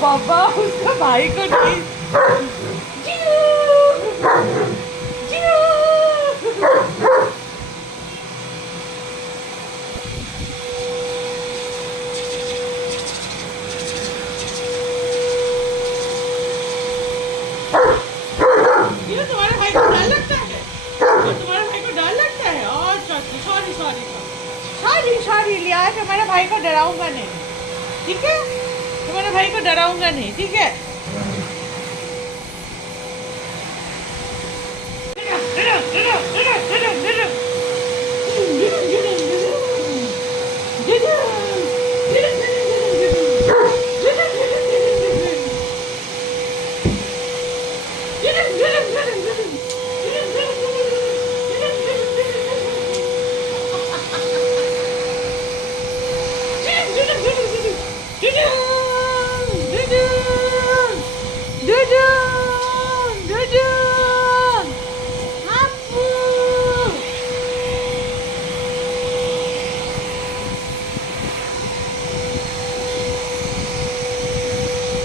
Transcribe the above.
बाबा उसका भाई को नहीं तुम्हारे भाई को डर लगता है? तुम्हारे भाई को डर लगता है? और सॉरी सॉरी सॉरी सॉरी लिया है, तुम्हारे भाई को डराऊंगा नहीं, ठीक है? तुम्हारे भाई को डराऊंगा नहीं, ठीक है?